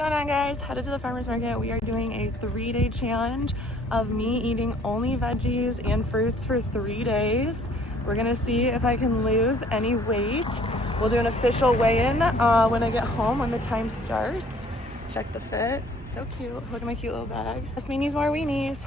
going on, guys? Headed to the farmer's market. We are doing a 3-day challenge of me eating only veggies and fruits for 3 days. We're gonna see if I can lose any weight. We'll do an official weigh-in when I get home, when the time starts. Check the fit. So cute. Look at my cute little bag. This me needs more weenies.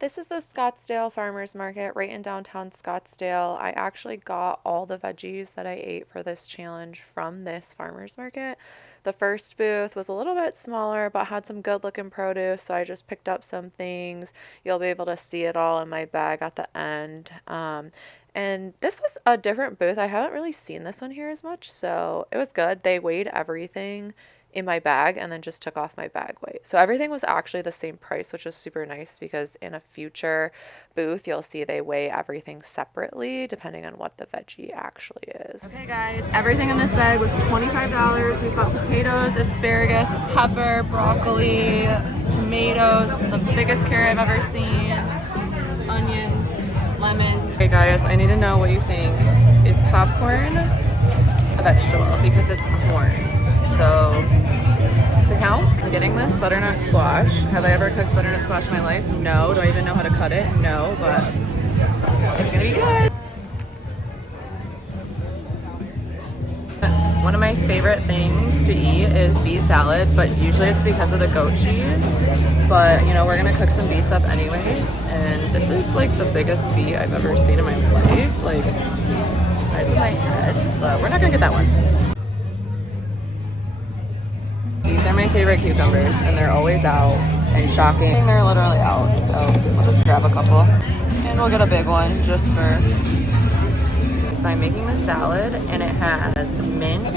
This is the Scottsdale Farmers Market right in downtown Scottsdale. I actually got all the veggies that I ate for this challenge from this farmers market. The first booth was a little bit smaller but had some good looking produce, so I just picked up some things. You'll be able to see it all in my bag at the end. And this was a different booth. I haven't really seen this one here as much, so it was good. They weighed everything in my bag and then just took off my bag weight. So everything was actually the same price, which is super nice because in a future booth, you'll see they weigh everything separately depending on what the veggie actually is. Okay guys, everything in this bag was $25. We've got potatoes, asparagus, pepper, broccoli, tomatoes, the biggest carrot I've ever seen, onions, lemons. Okay guys, I need to know what you think. Is popcorn a vegetable? Because it's corn. So, does it count? I'm getting this butternut squash. Have I ever cooked butternut squash in my life? No. Do I even know how to cut it? No, but it's gonna be good. One of my favorite things to eat is beet salad, but usually it's because of the goat cheese. But, you know, we're gonna cook some beets up anyways. And this is like the biggest beet I've ever seen in my life. Like, the size of my head. But we're not gonna get that one. These are my favorite cucumbers, and they're always out, and shocking, they're literally out, so we'll just grab a couple, and we'll get a big one just for... So I'm making this salad, and it has mint,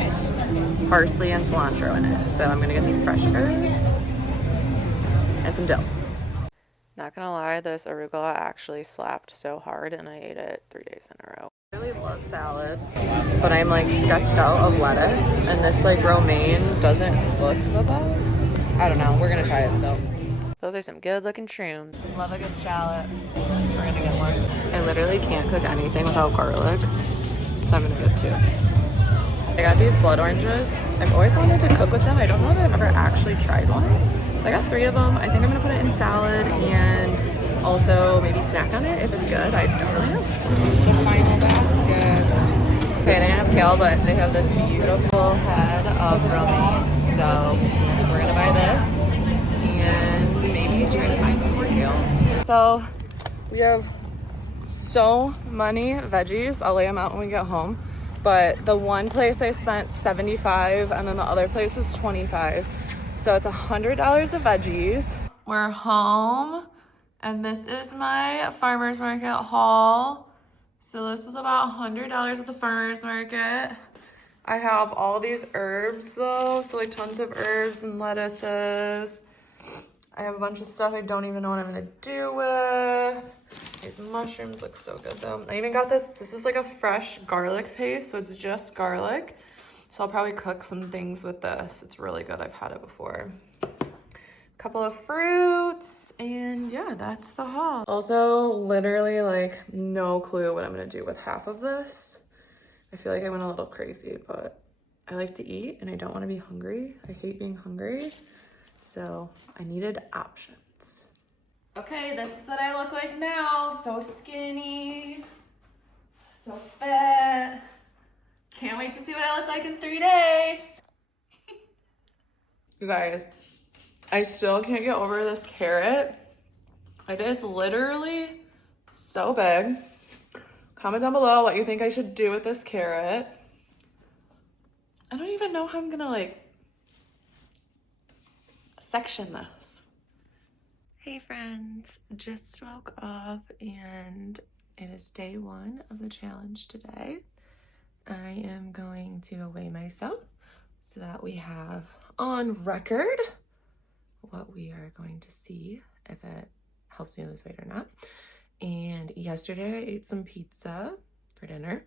parsley, and cilantro in it, so I'm gonna get these fresh herbs, and some dill. Not gonna lie, this arugula actually slapped so hard, and I ate it 3 days in a row. I really love salad, but I'm like sketched out of lettuce, and this like romaine doesn't look the best. I don't know, we're gonna try it still. Those are some good looking shrooms. Love a good shallot. We're gonna get one. I literally can't cook anything without garlic, so I'm gonna get 2. I got these blood oranges. I've always wanted to cook with them. I don't know that I've ever actually tried one. So I got 3 of them. I think I'm gonna put it in salad and also maybe snack on it if it's good. I don't really know. The final basket. Okay, they didn't have kale, but they have this beautiful head of romaine. So we're gonna buy this and maybe try to find some more kale. So we have so many veggies. I'll lay them out when we get home. But the one place I spent $75 and then the other place was $25. So it's $100 of veggies. We're home. And this is my farmer's market haul. So this is about $100 at the farmer's market. I have all these herbs though, so like tons of herbs and lettuces. I have a bunch of stuff I don't even know what I'm gonna do with. These mushrooms look so good though. I even got this is like a fresh garlic paste, so it's just garlic. So I'll probably cook some things with this. It's really good, I've had it before. Couple of fruits, and yeah, that's the haul. Also, literally like no clue what I'm gonna do with half of this. I feel like I went a little crazy, but I like to eat and I don't want to be hungry. I hate being hungry, so I needed options. Okay, this is what I look like now. So skinny, so fit. Can't wait to see what I look like in 3 days. You guys, I still can't get over this carrot. It is literally so big. Comment down below what you think I should do with this carrot. I don't even know how I'm gonna like section this. Hey friends, just woke up and it is day 1 of the challenge today. I am going to weigh myself so that we have on record what we are going to see, if it helps me lose weight or not. And yesterday I ate some pizza for dinner,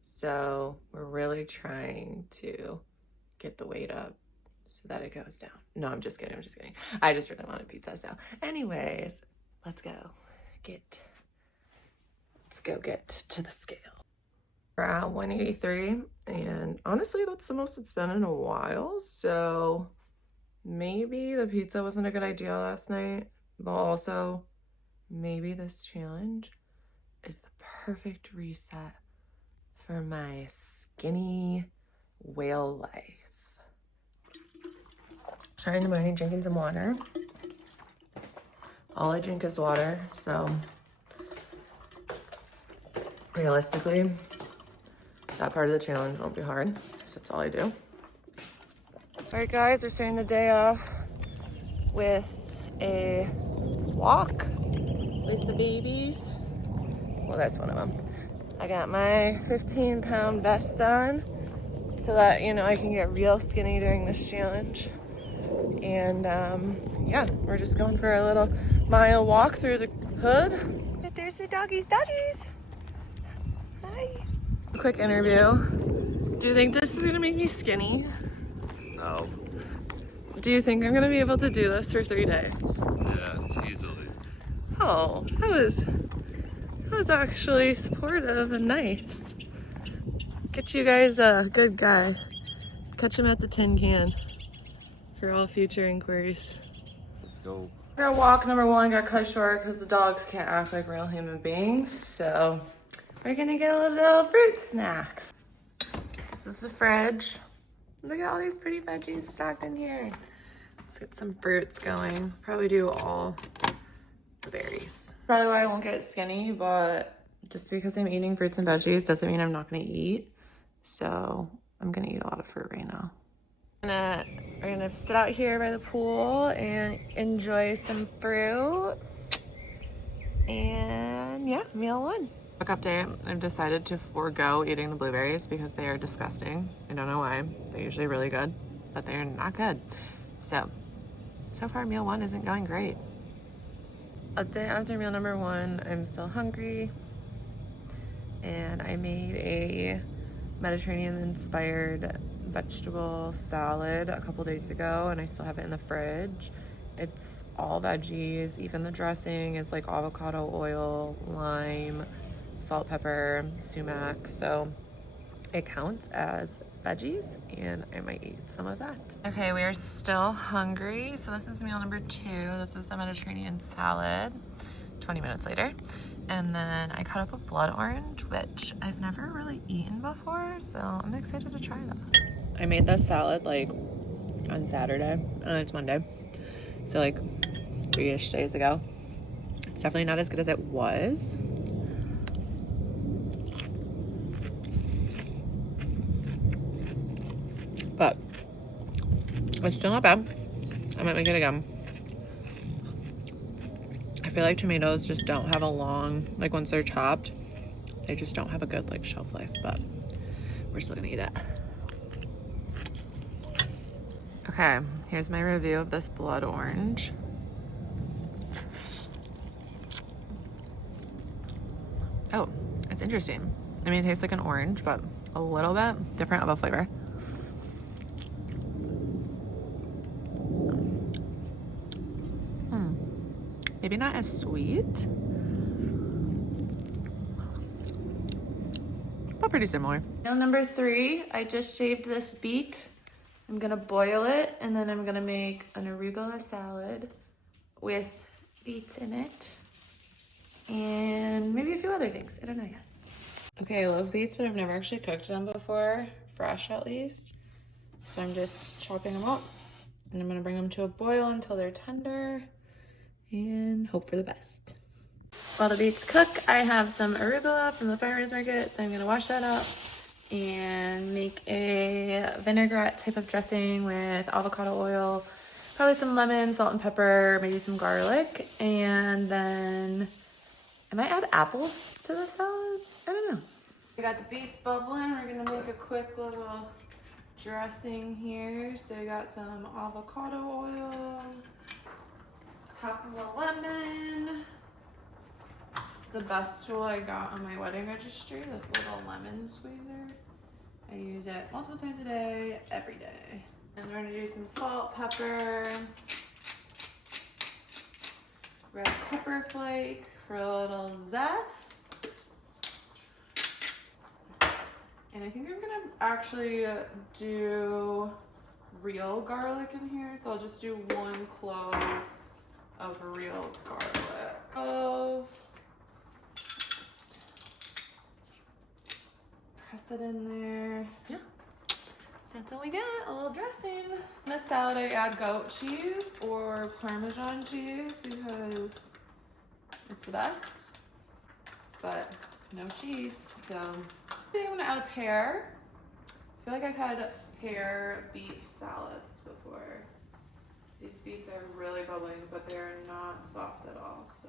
so we're really trying to get the weight up so that it goes down. No, I'm just kidding. I just really wanted pizza. So anyways, let's go get to the scale. We're at 183, and honestly that's the most it's been in a while, so maybe the pizza wasn't a good idea last night, but also maybe this challenge is the perfect reset for my skinny whale life. Starting the morning drinking some water. All I drink is water, so realistically, that part of the challenge won't be hard, so that's all I do. All right, guys, we're starting the day off with a walk with the babies. Well, that's one of them. I got my 15-pound vest on so that, you know, I can get real skinny during this challenge. And yeah, we're just going for a little mile walk through the hood. There's the doggies. Hi. Quick interview. Do you think this is gonna make me skinny? No. Do you think I'm gonna be able to do this for 3 days? Yes, easily. Oh, that was actually supportive and nice. Get you guys a good guy. Catch him at the tin can for all future inquiries. Let's go. Our walk number 1 got cut short because the dogs can't act like real human beings. So we're gonna get a little fruit snacks. This is the fridge. Look at all these pretty veggies stocked in here. Let's get some fruits going. Probably do all the berries. Probably why I won't get skinny, but just because I'm eating fruits and veggies doesn't mean I'm not gonna eat. So I'm gonna eat a lot of fruit right now. We're gonna sit out here by the pool and enjoy some fruit. And yeah, meal 1. Quick update, I've decided to forego eating the blueberries because they are disgusting. I don't know why. They're usually really good, but they're not good. So far meal 1 isn't going great. Update after meal number 1, I'm still hungry. And I made a Mediterranean-inspired vegetable salad a couple days ago, and I still have it in the fridge. It's all veggies, even the dressing is like avocado oil, lime, salt, pepper, sumac, so it counts as veggies, and I might eat some of that. Okay, we are still hungry, so this is meal number 2. This is the Mediterranean salad, 20 minutes later. And then I cut up a blood orange, which I've never really eaten before, so I'm excited to try that. I made this salad like on Saturday, and it's Monday, so like 3-ish days ago. It's definitely not as good as it was. But it's still not bad. I might make it again. I feel like tomatoes just don't have a long, like once they're chopped, they just don't have a good like shelf life, but we're still gonna eat it. Okay, here's my review of this blood orange. Oh, it's interesting. I mean, it tastes like an orange, but a little bit different of a flavor. Maybe not as sweet, but pretty similar. Meal number 3, I just shaved this beet. I'm gonna boil it, and then I'm gonna make an arugula salad with beets in it, and maybe a few other things. I don't know yet. Okay, I love beets, but I've never actually cooked them before, fresh at least. So I'm just chopping them up, and I'm gonna bring them to a boil until they're tender, and hope for the best. While the beets cook, I have some arugula from the farmer's market, so I'm gonna wash that up and make a vinaigrette type of dressing with avocado oil, probably some lemon, salt and pepper, maybe some garlic, and then I might add apples to the salad. I don't know. We got the beets bubbling. We're gonna make a quick little dressing here. So we got some avocado oil, half of a lemon. It's the best tool I got on my wedding registry, this little lemon squeezer. I use it multiple times a day, every day. And we're gonna do some salt, pepper, red pepper flake for a little zest. And I think I'm gonna actually do real garlic in here, so I'll just do 1 clove of real garlic. Press it in there. Yeah. That's all we got, a little dressing. In the salad, I add goat cheese or Parmesan cheese because it's the best, but no cheese, so. I think I'm gonna add a pear. I feel like I've had pear beet salads before. These beets are really bubbling, but they're not soft at all, so.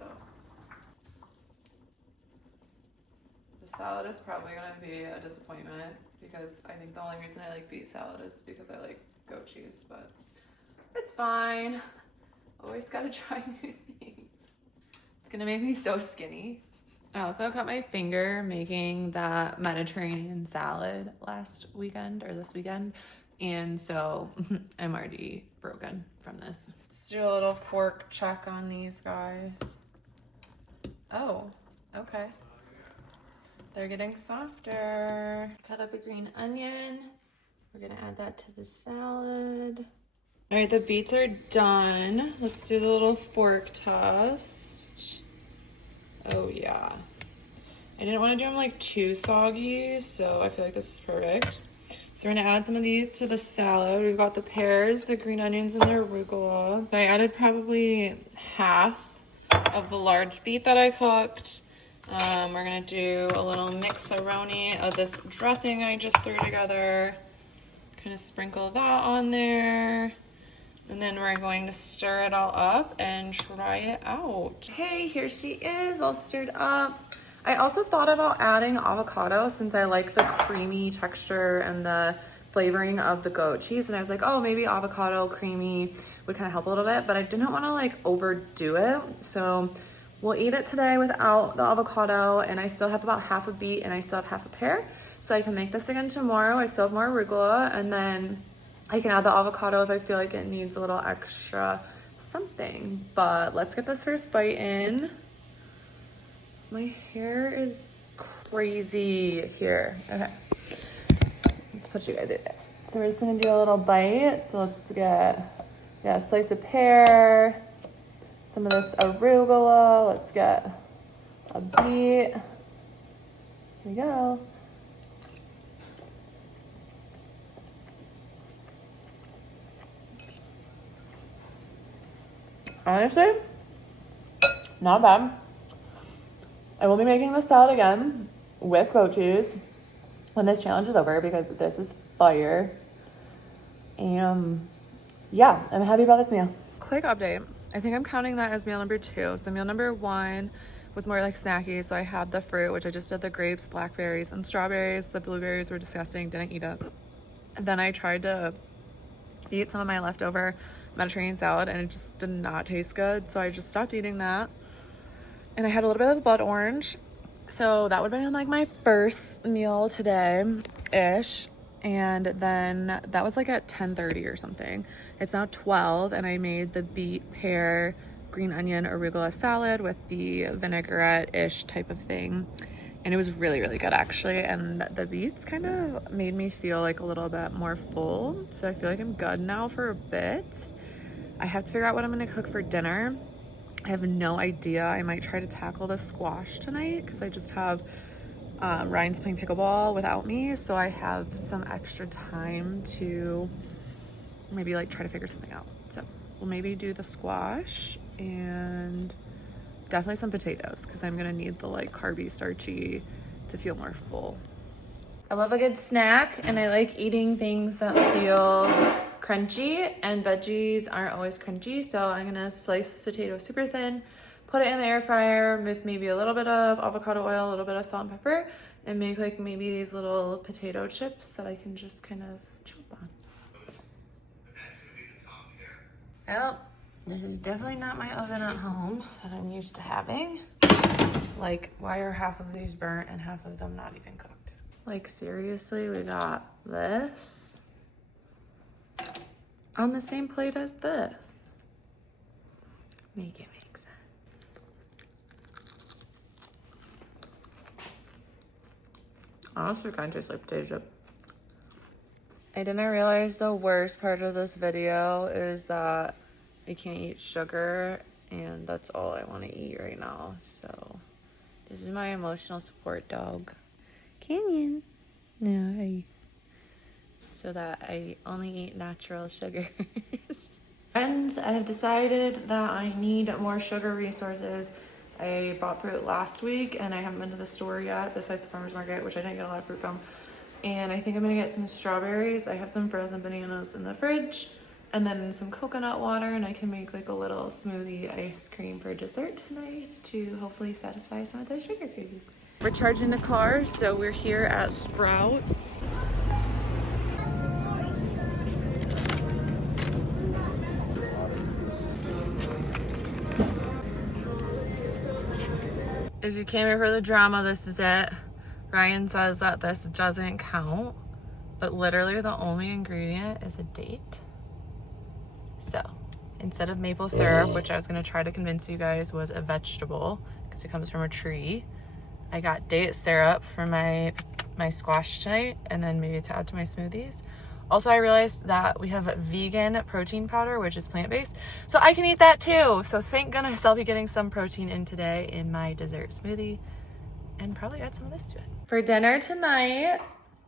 The salad is probably gonna be a disappointment because I think the only reason I like beet salad is because I like goat cheese, but it's fine. Always gotta try new things. It's gonna make me so skinny. I also cut my finger making that Mediterranean salad last weekend or this weekend. And so I'm already broken from this. Let's do a little fork check on these guys. Oh, okay. They're getting softer. Cut up a green onion. We're gonna add that to the salad. All right, the beets are done. Let's do the little fork toss. Oh yeah. I didn't want to do them like too soggy, so I feel like this is perfect. So we're gonna add some of these to the salad. We've got the pears, the green onions, and the arugula. So I added probably half of the large beet that I cooked. We're gonna do a little mix-a-roni of this dressing I just threw together. Kind of sprinkle that on there. And then we're going to stir it all up and try it out. Hey, here she is, all stirred up. I also thought about adding avocado since I like the creamy texture and the flavoring of the goat cheese. And I was like, oh, maybe avocado creamy would kind of help a little bit, but I didn't want to like overdo it. So we'll eat it today without the avocado, and I still have about half a beet and I still have half a pear. So I can make this again tomorrow. I still have more arugula, and then I can add the avocado if I feel like it needs a little extra something. But let's get this first bite in. My hair is crazy here. Okay, let's put you guys in there. So we're just gonna do a little bite. So let's get, yeah, a slice of pear, some of this arugula. Let's get a beet. Here we go. Honestly, not bad. I will be making this salad again with goat cheese when this challenge is over because this is fire. And yeah, I'm happy about this meal. Quick update. I think I'm counting that as meal number 2. So meal number 1 was more like snacky. So I had the fruit, which I just did the grapes, blackberries, and strawberries. The blueberries were disgusting, didn't eat it. And then I tried to eat some of my leftover Mediterranean salad and it just did not taste good. So I just stopped eating that. And I had a little bit of blood orange. So that would have been like my first meal today-ish. And then that was like at 10:30 or something. It's now 12 and I made the beet, pear, green onion, arugula salad with the vinaigrette-ish type of thing. And it was really, really good actually. And the beets kind of made me feel like a little bit more full. So I feel like I'm good now for a bit. I have to figure out what I'm gonna cook for dinner. I have no idea. I might try to tackle the squash tonight because I just have Ryan's playing pickleball without me, so I have some extra time to maybe like try to figure something out. So we'll maybe do the squash and definitely some potatoes because I'm gonna need the like carby, starchy to feel more full. I love a good snack and I like eating things that feel crunchy, and veggies aren't always crunchy. So I'm gonna slice this potato super thin, put it in the air fryer with maybe a little bit of avocado oil, a little bit of salt and pepper, and make like maybe these little potato chips that I can just kind of chop on. Well, this is definitely not my oven at home that I'm used to having. Like, why are half of these burnt and half of them not even cooked? Like, seriously, we got this on the same plate as this. Make it make sense. Honestly, kind of tastes like potato chip. I didn't realize the worst part of this video is that I can't eat sugar, and that's all I want to eat right now. So this is my emotional support dog, Canyon. No, so that I only eat natural sugars. Friends, I have decided that I need more sugar resources. I bought fruit last week and I haven't been to the store yet, besides the farmer's market, which I didn't get a lot of fruit from. And I think I'm gonna get some strawberries. I have some frozen bananas in the fridge, and then some coconut water, and I can make like a little smoothie ice cream for dessert tonight to hopefully satisfy some of those sugar cravings. We're charging the car, so we're here at Sprouts. If you came here for the drama, this is it. Ryan says that this doesn't count, but literally the only ingredient is a date. So instead of maple syrup, which I was gonna try to convince you guys was a vegetable because it comes from a tree, I got date syrup for my squash tonight, and then maybe to add to my smoothies. Also, I realized that we have vegan protein powder, which is plant-based, so I can eat that too. So thank goodness I'll be getting some protein in today in my dessert smoothie, and probably add some of this to it. For dinner tonight,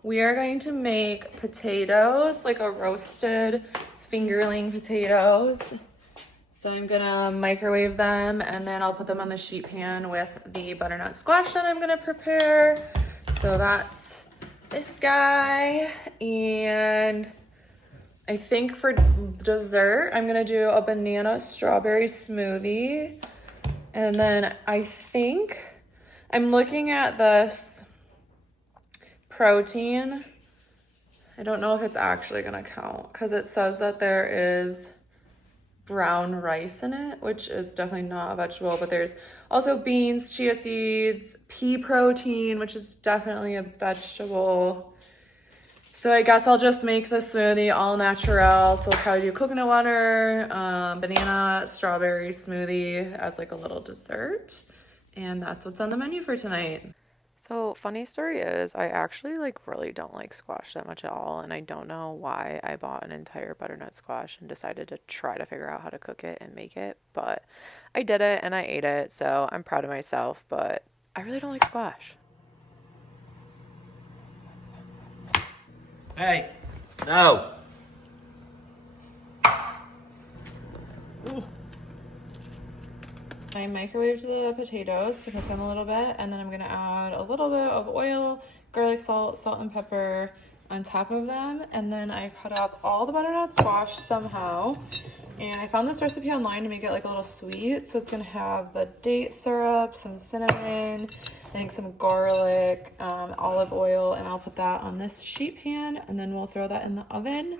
we are going to make potatoes, like a roasted fingerling potatoes. So I'm gonna microwave them, and then I'll put them on the sheet pan with the butternut squash that I'm gonna prepare. So that's this guy. And I think for dessert, I'm gonna do a banana strawberry smoothie. And then I think I'm looking at this protein. I don't know if it's actually gonna count because it says that there is brown rice in it, which is definitely not a vegetable, but there's also beans, chia seeds, pea protein, which is definitely a vegetable. So I guess I'll just make the smoothie all natural. So I'll probably do coconut water, banana, strawberry smoothie as like a little dessert. And that's what's on the menu for tonight. So funny story is I actually like really don't like squash that much at all, and I don't know why I bought an entire butternut squash and decided to try to figure out how to cook it and make it, but I did it and I ate it, so I'm proud of myself, but I really don't like squash. Hey, no. Ooh. I microwaved the potatoes to cook them a little bit, and then I'm gonna add a little bit of oil, garlic, salt, and pepper on top of them, and then I cut up all the butternut squash somehow, and I found this recipe online to make it like a little sweet. So it's gonna have the date syrup, some cinnamon, I think some garlic, olive oil, and I'll put that on this sheet pan, and then we'll throw that in the oven.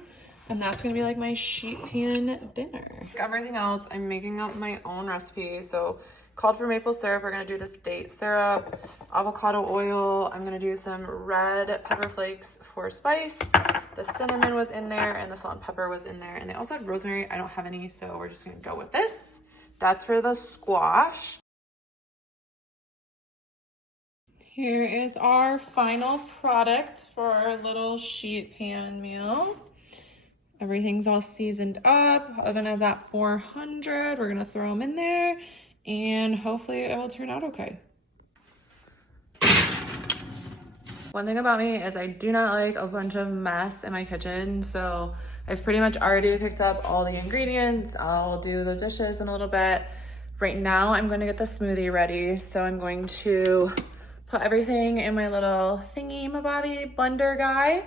And that's gonna be like my sheet pan dinner. Like everything else, I'm making up my own recipe. So called for maple syrup, we're gonna do this date syrup, avocado oil. I'm gonna do some red pepper flakes for spice. The cinnamon was in there, and the salt and pepper was in there. And they also had rosemary. I don't have any, so we're just gonna go with this. That's for the squash. Here is our final product for our little sheet pan meal. Everything's all seasoned up. Oven is at 400. We're gonna throw them in there, and hopefully it will turn out okay. One thing about me is I do not like a bunch of mess in my kitchen, so I've pretty much already picked up all the ingredients. I'll do the dishes in a little bit. Right now, I'm gonna get the smoothie ready, so I'm going to put everything in my little thingy-mabobby blender guy.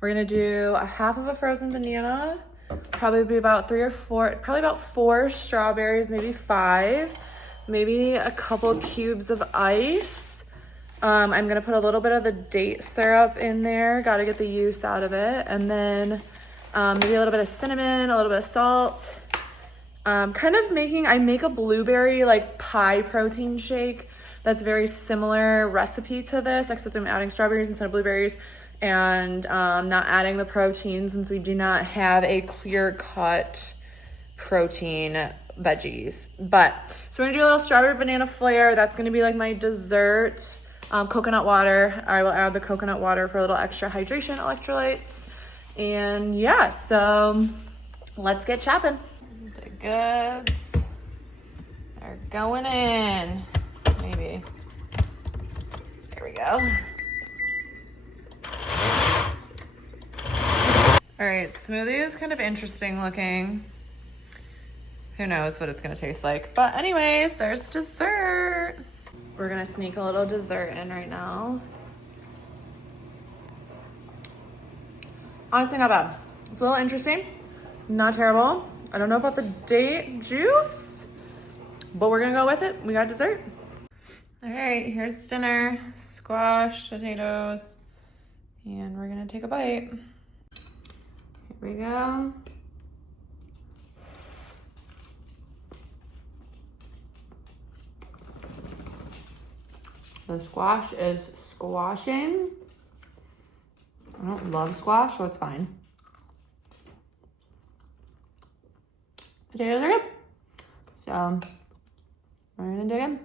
We're gonna do a half of a frozen banana, probably about 4 strawberries, maybe 5, maybe a couple cubes of ice. I'm gonna put a little bit of the date syrup in there, gotta get the use out of it, and then maybe a little bit of cinnamon, a little bit of salt. I make a blueberry like pie protein shake that's very similar recipe to this, except I'm adding strawberries instead of blueberries, and not adding the protein since we do not have a clear-cut protein veggies. But so we're gonna do a little strawberry banana flare. That's gonna be like my dessert. Coconut water. I will add the coconut water for a little extra hydration, electrolytes. And yeah, so let's get chopping. The goods are going in. Maybe. There we go. All right, smoothie is kind of interesting looking. Who knows what it's gonna taste like. But anyways, there's dessert. We're gonna sneak a little dessert in right now. Honestly, not bad. It's a little interesting, not terrible. I don't know about the date juice, but we're gonna go with it. We got dessert. All right, here's dinner. Squash, potatoes, and we're gonna take a bite. Here we go. The squash is squashing. I don't love squash, so it's fine. Potatoes are good. So we're gonna dig in.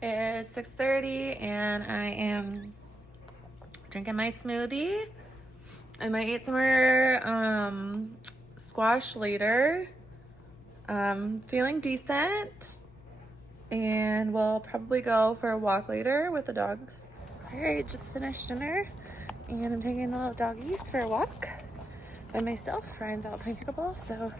It's 6:30 and I am drinking my smoothie. I might eat some more squash later. Feeling decent. And we'll probably go for a walk later with the dogs. All right, just finished dinner. And I'm taking the little doggies for a walk by myself. Ryan's out playing pickleball, so we're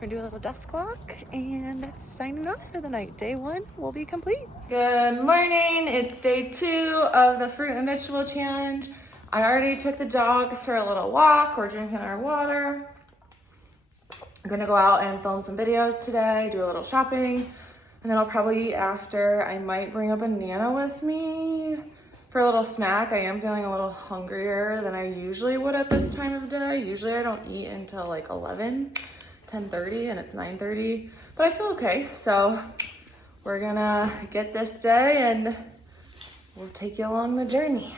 gonna do a little dusk walk, and that's signing off for the night. Day 1 will be complete. Good morning. It's day 2 of the fruit and vegetable challenge. I already took the dogs for a little walk. We're drinking our water. I'm gonna go out and film some videos today, do a little shopping, and then I'll probably eat after. I might bring a banana with me for a little snack. I am feeling a little hungrier than I usually would at this time of day. Usually I don't eat until like 10:30, and it's 9:30, but I feel okay. So we're gonna get this day and we'll take you along the journey.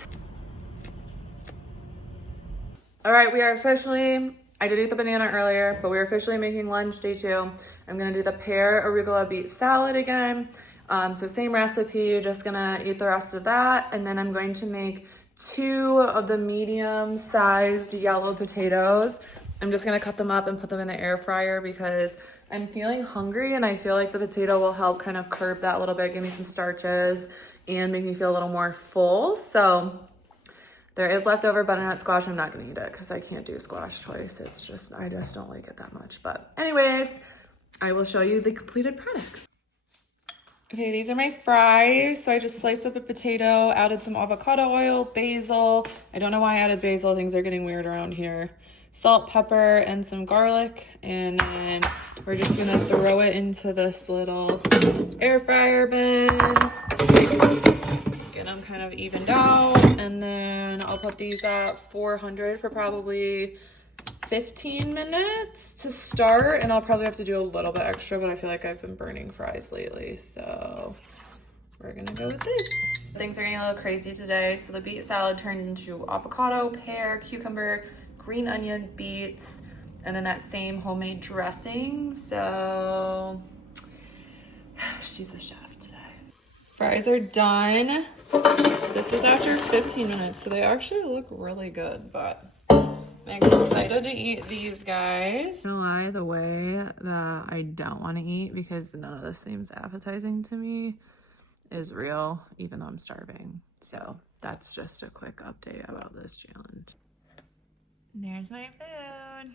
All right, we are officially, I did eat the banana earlier, but we're officially making lunch day 2. I'm gonna do the pear arugula beet salad again. So same recipe, just gonna eat the rest of that. And then I'm going to make 2 of the medium-sized yellow potatoes. I'm just gonna cut them up and put them in the air fryer because I'm feeling hungry and I feel like the potato will help kind of curb that a little bit, give me some starches and make me feel a little more full. So there is leftover butternut squash. I'm not gonna eat it because I can't do squash twice. It's just, I just don't like it that much. But anyways, I will show you the completed products. Okay, these are my fries. So I just sliced up a potato, added some avocado oil, basil. I don't know why I added basil. Things are getting weird around here. Salt, pepper, and some garlic. And then we're just gonna throw it into this little air fryer bin. Get them kind of evened out. And then I'll put these at 400 for probably 15 minutes to start, and I'll probably have to do a little bit extra, but I feel like I've been burning fries lately, so we're gonna go with this. Things are getting a little crazy today. So the beet salad turned into avocado, pear, cucumber, green onion, beets, and then that same homemade dressing. So she's the chef today. Fries are done. This is after 15 minutes, so they actually look really good, but I'm excited to eat these guys. I'm gonna lie, the way that I don't want to eat because none of this seems appetizing to me is real, even though I'm starving. So that's just a quick update about this challenge. There's my food.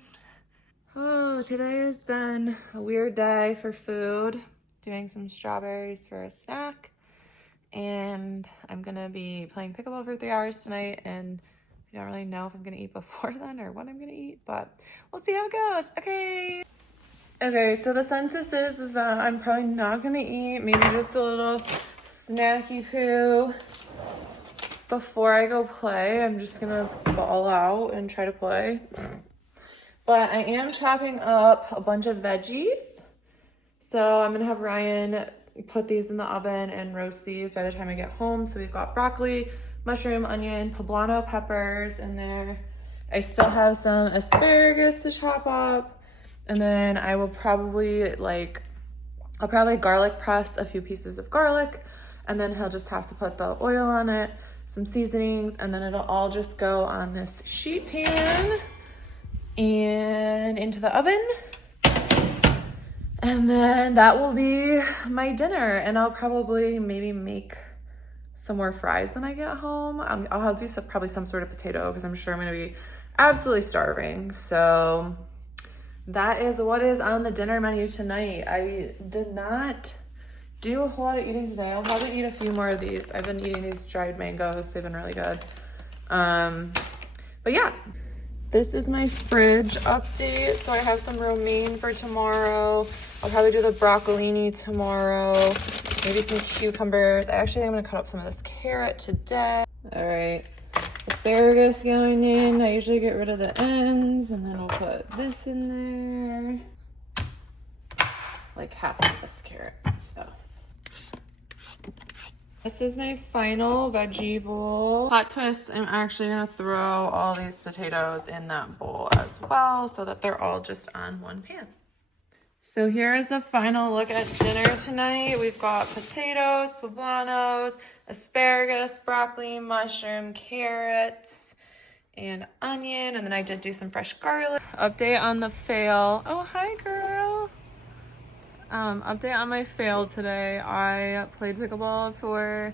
Oh, today has been a weird day for food. Doing some strawberries for a snack. And I'm gonna be playing pickleball for 3 hours tonight, and I don't really know if I'm gonna eat before then or when I'm gonna eat, but we'll see how it goes. Okay, so the census is that I'm probably not gonna eat, maybe just a little snacky poo before I go play. I'm just gonna ball out and try to play. But I am chopping up a bunch of veggies. So I'm gonna have Ryan put these in the oven and roast these by the time I get home. So we've got broccoli, mushroom, onion, poblano peppers in there. I still have some asparagus to chop up. And then I will probably I'll probably garlic press a few pieces of garlic, and then he'll just have to put the oil on it, some seasonings, and then it'll all just go on this sheet pan. and into the oven. And then that will be my dinner. And I'll probably maybe make some more fries when I get home. I'll do probably some sort of potato because I'm sure I'm gonna be absolutely starving. So that is what is on the dinner menu tonight. I did not do a whole lot of eating today. I'll probably eat a few more of these. I've been eating these dried mangoes. They've been really good. But yeah, this is my fridge update. So I have some romaine for tomorrow. I'll probably do the broccolini tomorrow. Maybe some cucumbers. I actually think I'm gonna cut up some of this carrot today. All right, asparagus going in. I usually get rid of the ends, and then I'll put this in there. Like half of this carrot, so. This is my final veggie bowl. Plot twist, I'm actually gonna throw all these potatoes in that bowl as well so that they're all just on one pan. So here is the final look at dinner tonight. We've got potatoes, poblanos, asparagus, broccoli, mushroom, carrots, and onion. And then I did do some fresh garlic. Update on the fail. Oh, hi, girl. Update on my fail today. I played pickleball for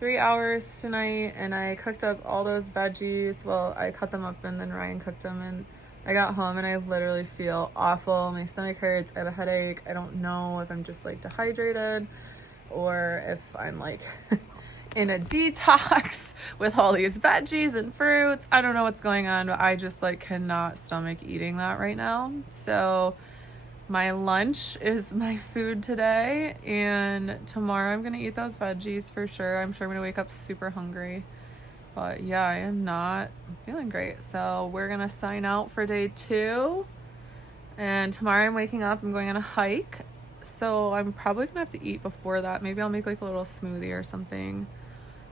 3 hours tonight and I cooked up all those veggies. Well, I cut them up and then Ryan cooked them, and I got home and I literally feel awful. My stomach hurts. I have a headache. I don't know if I'm just like dehydrated or if I'm like in a detox with all these veggies and fruits. I don't know what's going on, but I just like cannot stomach eating that right now. So my lunch is my food today, and tomorrow I'm gonna eat those veggies for sure. I'm sure I'm gonna wake up super hungry. But yeah, I am not feeling great. So we're gonna sign out for day 2. And tomorrow I'm waking up, I'm going on a hike. So I'm probably gonna have to eat before that. Maybe I'll make like a little smoothie or something.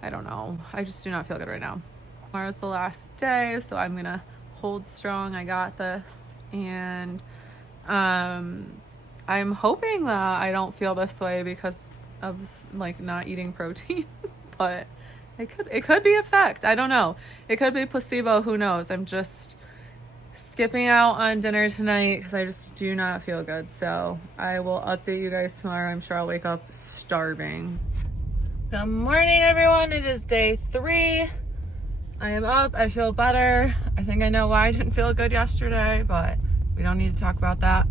I don't know. I just do not feel good right now. Tomorrow's the last day, so I'm gonna hold strong. I got this. And I'm hoping that I don't feel this way because of like not eating protein, but it could be a fact. I don't know. It could be placebo. Who knows? I'm just skipping out on dinner tonight because I just do not feel good. So I will update you guys tomorrow. I'm sure I'll wake up starving. Good morning, everyone. It is day 3. I am up. I feel better. I think I know why I didn't feel good yesterday, but we don't need to talk about that.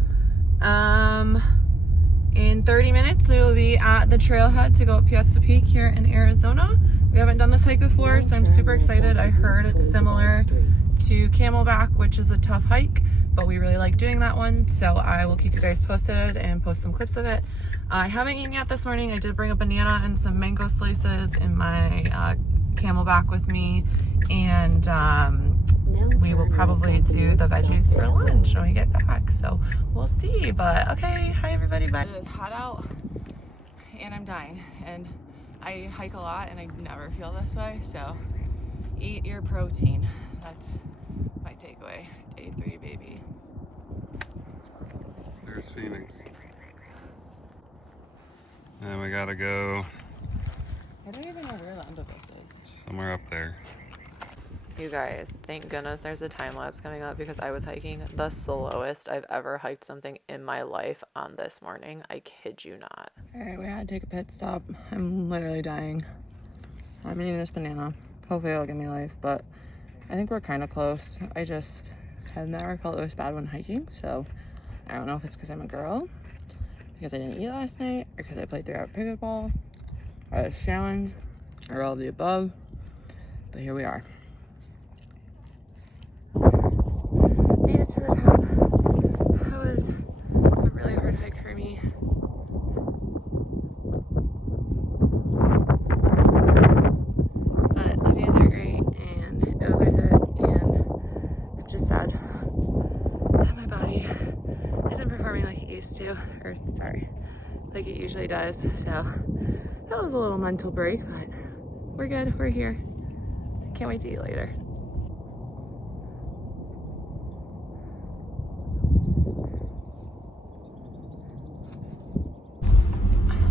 In 30 minutes, we will be at the trailhead to go up Piazza Peak here in Arizona. We haven't done this hike before, so I'm super excited. I heard it's similar to Camelback, which is a tough hike, but we really like doing that one. So I will keep you guys posted and post some clips of it. I haven't eaten yet this morning. I did bring a banana and some mango slices in my Camelback with me, and we will probably do the veggies for lunch when we get back, so we'll see. But okay, hi everybody. Bye. It is hot out and I'm dying, and I hike a lot and I never feel this way, so eat your protein. That's my takeaway. Day 3, baby. There's Phoenix. And we gotta go I don't even know where the end of this is. somewhere up there. You guys, thank goodness there's a time lapse coming up because I was hiking the slowest I've ever hiked something in my life on this morning. I kid you not. All right, we had to take a pit stop. I'm literally dying. I'm eating this banana. Hopefully it'll give me life, but I think we're kind of close. I just have never felt this bad when hiking, so I don't know if it's because I'm a girl, because I didn't eat last night, or because I played 3-hour pickleball, or this challenge, or all of the above, but here we are. Made it to the top. That was a really hard hike for me. But the views are great and it was worth it, and it's just sad that my body isn't performing like it used to, or sorry, like it usually does. So that was a little mental break, but we're good, we're here. Can't wait to eat later.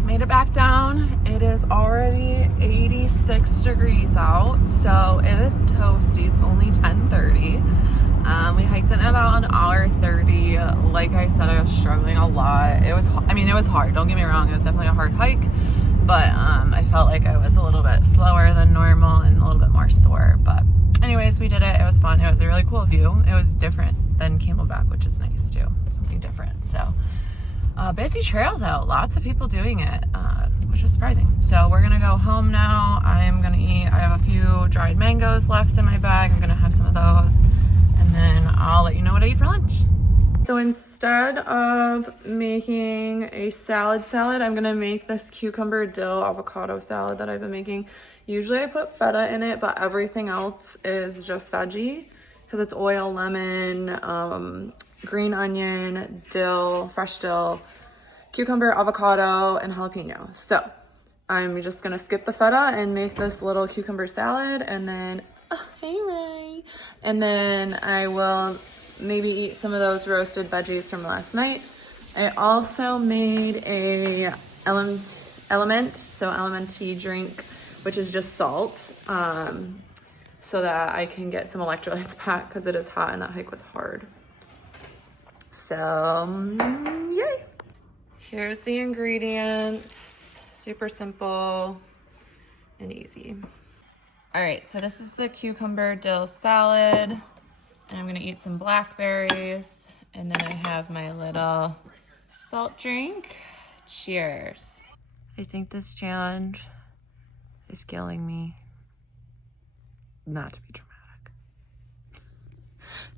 Made it back down. It is already 86 degrees out, so it is toasty. It's only 10:30. We hiked in about an hour 30. Like I said, I was struggling a lot. It was hard. Don't get me wrong. It was definitely a hard hike, but I felt like I was a little bit slower than normal and a little bit more sore. But anyways, we did it. It was fun. It was a really cool view. It was different than Camelback, which is nice too. Something different. So busy trail though. Lots of people doing it, which is surprising. So we're gonna go home now. I'm gonna eat. I have a few dried mangoes left in my bag. I'm gonna have some of those. And then I'll let you know what I eat for lunch. So instead of making a salad, I'm gonna make this cucumber dill avocado salad that I've been making. Usually I put feta in it, but everything else is just veggie because it's oil, lemon, green onion, dill, fresh dill, cucumber, avocado, and jalapeno. So I'm just gonna skip the feta and make this little cucumber salad, and then, oh, hey Ray. And then I will maybe eat some of those roasted veggies from last night. I also made a elementary drink, which is just salt, so that I can get some electrolytes back because it is hot and that hike was hard. So, yay. Here's the ingredients. Super simple and easy. All right, so this is the cucumber dill salad. And I'm gonna eat some blackberries. And then I have my little salt drink. Cheers. I think this challenge is killing me. Not to be dramatic.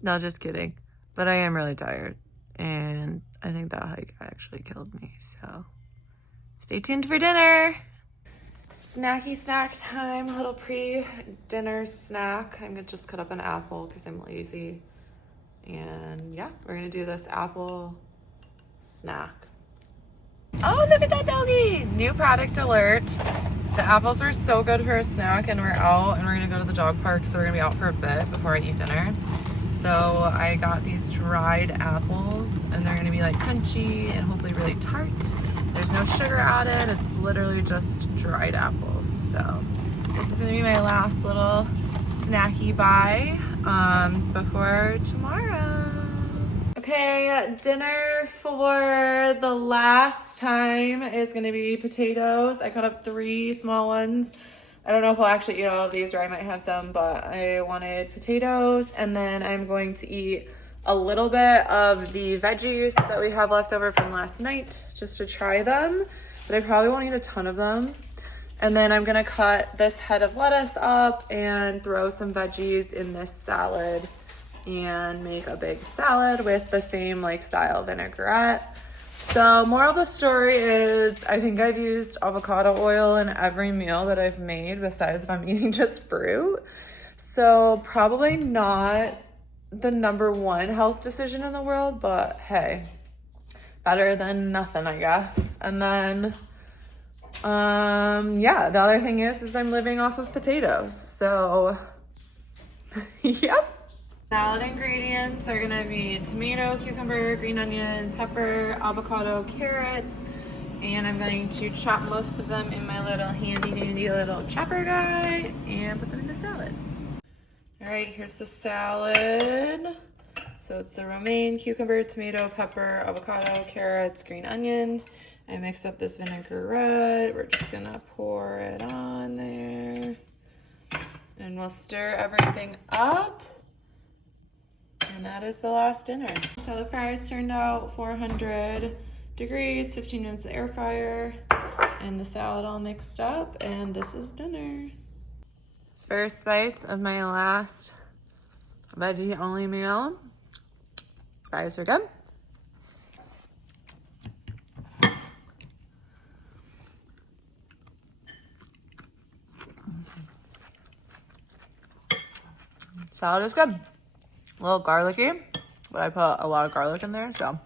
No, just kidding. But I am really tired. And I think that hike actually killed me. So stay tuned for dinner. Snacky snack time, a little pre-dinner snack. I'm gonna just cut up an apple because I'm lazy. And yeah, we're gonna do this apple snack. Oh, look at that doggy! New product alert. The apples are so good for a snack, and we're out and we're gonna go to the dog park, so we're gonna be out for a bit before I eat dinner. So I got these dried apples, and they're gonna be like crunchy and hopefully really tart. There's no sugar added, it's literally just dried apples. So this is gonna be my last little snacky buy before tomorrow. Okay, dinner for the last time is gonna be potatoes. I cut up 3 small ones. I don't know if I'll actually eat all of these, or I might have some, but I wanted potatoes, and then I'm going to eat a little bit of the veggies that we have left over from last night just to try them, but I probably won't eat a ton of them. And then I'm gonna cut this head of lettuce up and throw some veggies in this salad and make a big salad with the same like style vinaigrette. So moral of the story is I think I've used avocado oil in every meal that I've made besides if I'm eating just fruit. So probably not the #1 health decision in the world, but hey, better than nothing, I guess. And then, yeah, the other thing is I'm living off of potatoes. So, yep. Salad ingredients are gonna be tomato, cucumber, green onion, pepper, avocado, carrots, and I'm going to chop most of them in my little handy dandy little chopper guy and put them in the salad. All right, here's the salad. So it's the romaine, cucumber, tomato, pepper, avocado, carrots, green onions. I mixed up this vinaigrette. We're just gonna pour it on there. And we'll stir everything up. And that is the last dinner. So the fries turned out 400 degrees, 15 minutes of air fryer, and the salad all mixed up, and this is dinner. First bites of my last veggie only meal. Fries are good. Salad is good. A little garlicky, but I put a lot of garlic in there, so.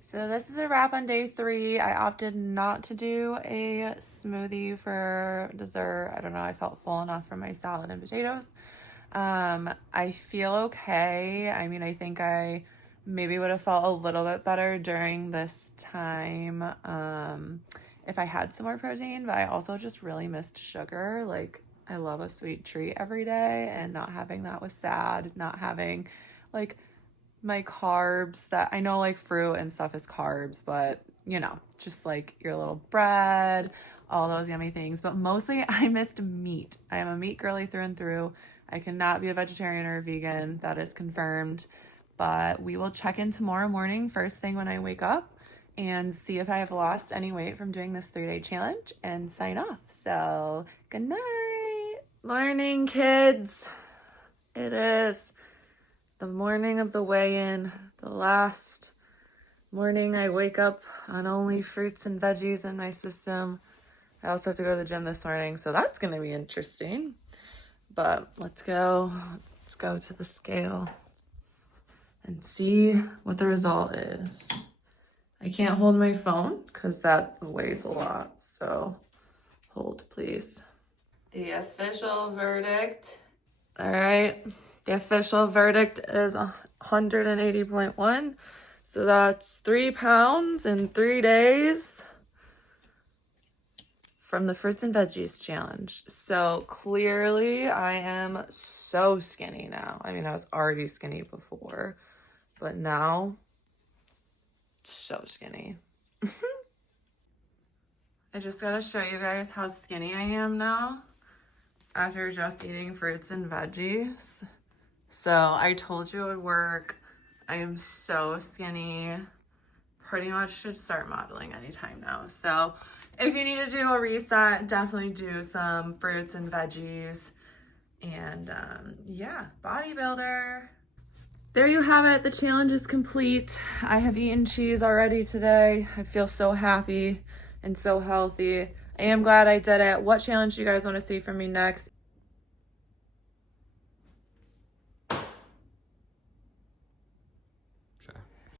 So this is a wrap on day 3. I opted not to do a smoothie for dessert. I don't know, I felt full enough from my salad and potatoes. I feel okay. I mean, I think I maybe would have felt a little bit better during this time if I had some more protein, but I also just really missed sugar. Like, I love a sweet treat every day, and not having that was sad. Not having like my carbs that I know, like fruit and stuff is carbs, but you know, just like your little bread, all those yummy things. But mostly I missed meat. I am a meat girly through and through. I cannot be a vegetarian or a vegan. That is confirmed. But we will check in tomorrow morning, first thing when I wake up, and see if I have lost any weight from doing this 3-day challenge and sign off. So, good night. Morning, kids. It is the morning of the weigh-in, the last morning I wake up on only fruits and veggies in my system. I also have to go to the gym this morning, so that's going to be interesting. But let's go to the scale and see what the result is. I can't hold my phone because that weighs a lot, so hold please. The official verdict. All right, the official verdict is 180.1. So that's 3 pounds in 3 days from the fruits and veggies challenge. So clearly I am so skinny now. I mean, I was already skinny before, but now so skinny. I just gotta show you guys how skinny I am now after just eating fruits and veggies. So I told you it would work. I am so skinny. Pretty much should start modeling anytime now. So if you need to do a reset, definitely do some fruits and veggies. And yeah, bodybuilder. There you have it. The challenge is complete. I have eaten cheese already today. I feel so happy and so healthy. I am glad I did it. What challenge do you guys want to see from me next?